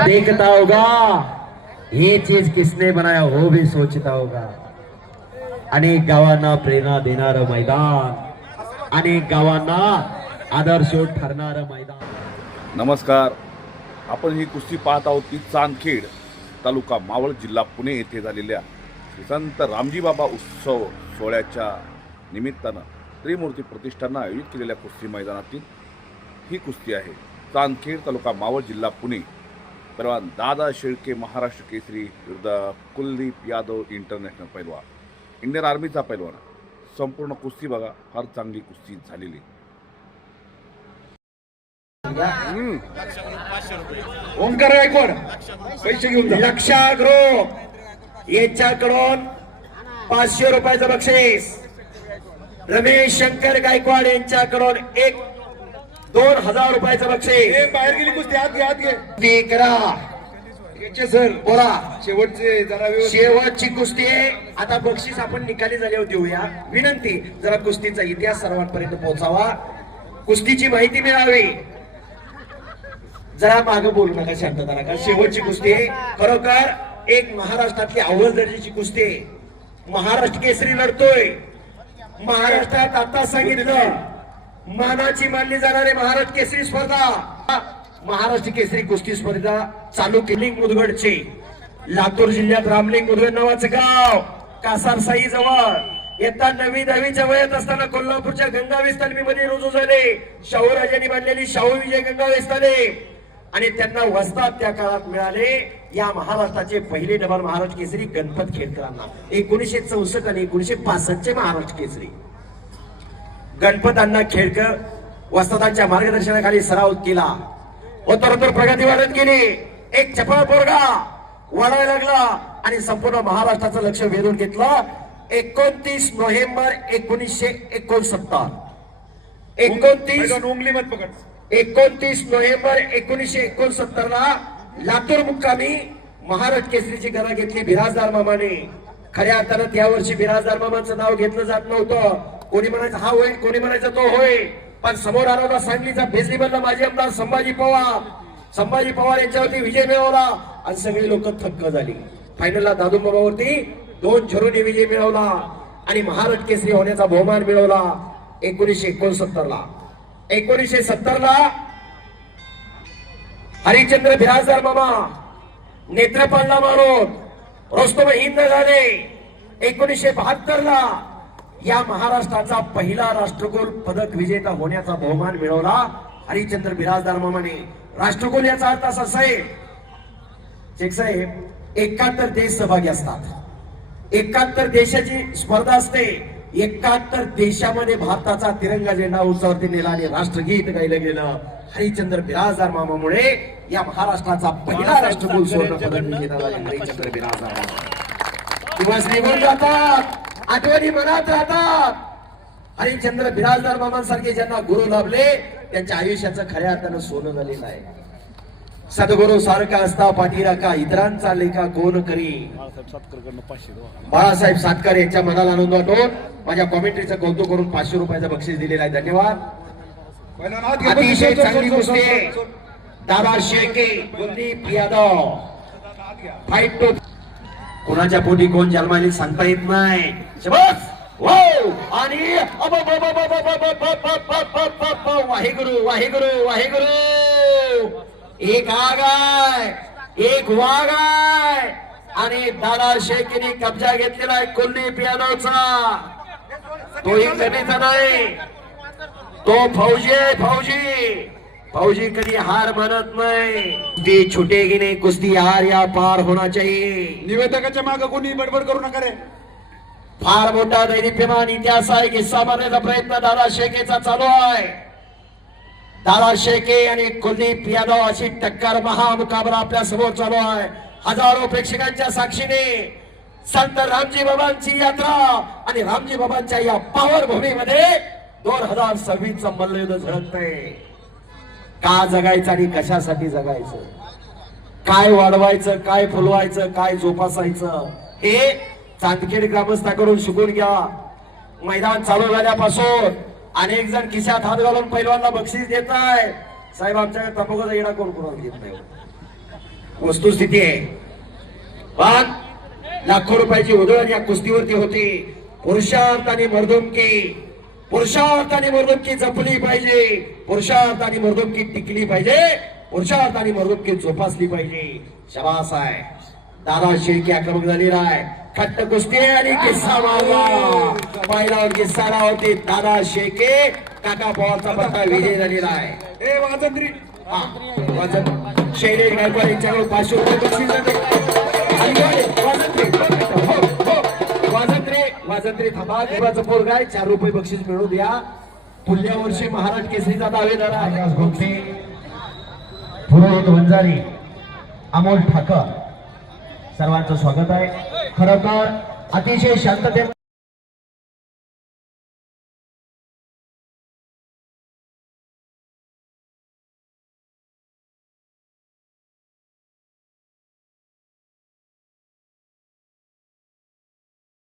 देखता होगा ये चीज किसने बनाया हो भी सोचता होगा। अनेक गावांना प्रेरणा देणारं मैदान, अनेक गावांना आदर्श ठरणारं मैदान। नमस्कार, आपण ही कुस्ती पाहत आहोत ती चांदखेड तालुका मावळ जिल्हा पुणे येथे झालेल्या श्री संत रामजी बाबा उत्सव सोहळ्याच्या निमित्तानं त्रिमूर्ती प्रतिष्ठाननं आयोजित केलेल्या कुस्ती मैदानातील ही कुस्ती आहे। चांदखेड तालुका मावळ जिल्हा पुणे, पैलवान दादा शेळके महाराष्ट्र केसरी विरुद्ध कुलदीप यादव इंटरनॅशनल पैलवान, इंडियन आर्मीचा पैलवान। संपूर्ण कुस्ती बघा, फार चांगली कुस्ती झालेली। ओंकार गायकवाड पैसे घेऊन लक्षा ग्रुप यांच्याकडून 500 रुपयाचं बक्षीस, रमेश शंकर गायकवाड यांच्याकडून 2000 रुपयाचं बक्षीस। बाहेर गेली कुस्ती, हात घे, हात घे ती करा सर, बोला। शेवटचे जरा शेवटची कुस्ती आहे। आता बक्षीस आपण निकाली झाल्यावर देऊया। विनंती, जरा कुस्तीचा इतिहास सर्वांपर्यंत पोहोचावा, कुस्तीची माहिती मिळावी। जरा मागे बोलू नका, शांतता नका। शेवटची कुस्ती आहे, खरोखर एक महाराष्ट्रातली अव्वल दर्जाची कुस्ती आहे। महाराष्ट्र केसरी लढतोय। महाराष्ट्रात आता सांगितलं मानाची मानली जाणारी महाराष्ट्र केसरी स्पर्धा, महाराष्ट्र केसरी कुस्ती स्पर्धा चालू केली मुदगडचे। लातूर जिल्ह्यात रामलिंग मुदगड नावाचं गाव, कासारसाई जवळ। इयत्ता 9वी-10वीच्या वयात असताना कोल्हापूरच्या गंगा मध्ये रुजू झाले। शाहूराजांनी बांधलेली शाहू विजय गंगा वेस्ताने आणि त्यांना वस्ताद त्या काळात मिळाले। या महाराष्ट्राचे पहिले डबल महाराष्ट्र केसरी गणपत खेडकरांना 1964 आणि 1965 चे महाराष्ट्र केसरी गणपत अण्णा खेडकर वस्तादांच्या मार्गदर्शनाखाली सराव केला। उत्तरोत्तर प्रगती वाढत गेली। एक चपळ पोरगा वाढायला लागला आणि संपूर्ण महाराष्ट्राचं लक्ष वेधून घेतलं। 29 नोव्हेंबर 1969 29 नोव्हेंबर 1969 ला लातूर मुक्कामी महाराष्ट्र केसरीची गदा घेतली बिराजदार मामाने। खऱ्या अर्थानं त्या वर्षी बिराजदार मामाचं नाव घेतलं जात नव्हतं। कोणी म्हणायचं हा होईल, कोणी म्हणायचं तो होईल, पण समोर आला सांगलीचा भेसलीमधला माजी आमदार संभाजी पवार यांच्यावरती विजय मिळवला आणि सगळी लोक थक्क झाली। फायनलला दादूबाबावरती 2-0 विजय मिळवला आणि महाराष्ट्र केसरी होण्याचा बहुमान मिळवला 1969 ला। 1970 ला हरिश्चंद्र बिराजदार मामा नेत्रपालला मारून रोस्तम हिंद झाले। 1972 ला या महाराष्ट्राचा पहिला राष्ट्रकुल पदक विजेता होण्याचा बहुमान मिळवला हरिश्चंद्र बिराजदार मामाने। राष्ट्रकुल याचा अर्थ असा आहे, शेख साहेब, 71 देश सहभागी असतात। 71 देशाची स्पर्धा असते। 71 देशामध्ये भारताचा तिरंगा झेंडा उंचावरती नेला आणि राष्ट्रगीत गायलं गेलं। हरिश्चंद्र बिराजदार मामामुळे या महाराष्ट्राचा पहिला राष्ट्रकुल सुवर्ण पदक विजेता झाले हरिश्चंद्र बिराजदार मामा। दिवस निघून जातात, आठवणी मनात राहतात। हरिश्चंद्र बिराजदार मामांसारखे ज्यांना गुरु लाभले त्यांच्या आयुष्याचं खऱ्या अर्थानं सोनं झालेलं आहे। सद्गुरु सारखा असता पाठीराखा, इतरांचा लेखा कोण करी। बाळासाहेब सातकर यांच्या मनाला आनंद वाटून माझ्या कॉमेंट्रीचं कौतुक करून 500 रुपयाचं बक्षीस दिलेलं आहे। धन्यवाद। अतिशय चांगली कुस्ती, दादा शेळके कुलदीप यादव फाईट टू। कोणाच्या पोटी कोण जन्माला सांगता येत नाही। आणि वाहेगुरु वाहेगुरु वाहेगुरु, एक आगाय एक वागाय आणि दादा शेळकेने कब्जा घेतलेला आहे कुलदीप यादवचा। तोही कधीचा नाही, तो फौजी आहे। फौजी कधी हार मानत नाही। ती छुटेगी नहीं कुस्ती, हार या पार होना चाहिए। निवेदकाच्या मागे कोणी बडबड करू नका रे। फार मोठा दैदिप्यमान इतिहास आहे, किस्सा मारण्याचा प्रयत्न दादा शेळकेचा चालू आहे। दादा शेळके आणि कुलदीप यादव अशी टक्कर, महामुकाबला आपल्या समोर चालू आहे। हजारो प्रेक्षकांच्या साक्षीने संत रामजी बाबांची यात्रा आणि रामजी बाबांच्या या पावन भूमीमध्ये 2026चं मल्लयुद्ध झळकतंय। का जगायचं आणि कशासाठी जगायचं, काय वाढवायचं, काय फुलवायचं, काय जोपासायचं, हे चांदखेड ग्रामस्थाकडून शिकून घ्या। मैदान चालू झाल्यापासून अनेक जण खिशात हात घालून पैलवानला बक्षीस देत आहे। साहेब, आमच्याकडे तंबाखूचा येडा कोण कोणाला देत नाही। वस्तुस्थिती आहे. पण लाखो रुपयाची उधळण या कुस्तीवरती होती. पुरुषार्थ आणि मर्दुमकी, पुरुषार्थ आणि मर्दुमकी जपली पाहिजे, पुरुषार्थ आणि मर्दुमकी टिकली पाहिजे, पुरुषार्थ आणि मर्दुमकी जोपासली पाहिजे. शबास आहे. दादा शेळके आक्रमक झालेला आहे. खट्ट कुस्ती आहे आणि किस्सा मारला. पहिल्यावर किस्साला होती दादा शेळके. काका पवारचा पट्टा विजय झालेला आहे. ए वाजंत्री हा, वाजत शैलेश गायकवाड यांच्याकडून 500 रुपये बक्षीस जाते. वाजंत्री थांबा. देवाचं पोरगा आहे. 4 रुपये बक्षीस मिळवून द्या. पुढल्या वर्षी महाराष्ट्र केसरीचा दावेदार आहे. गोपे, पुरोहित वंजारी, अमोल ठाकर सर्वांचं स्वागत आहे. खरोखर अतिशय शांतते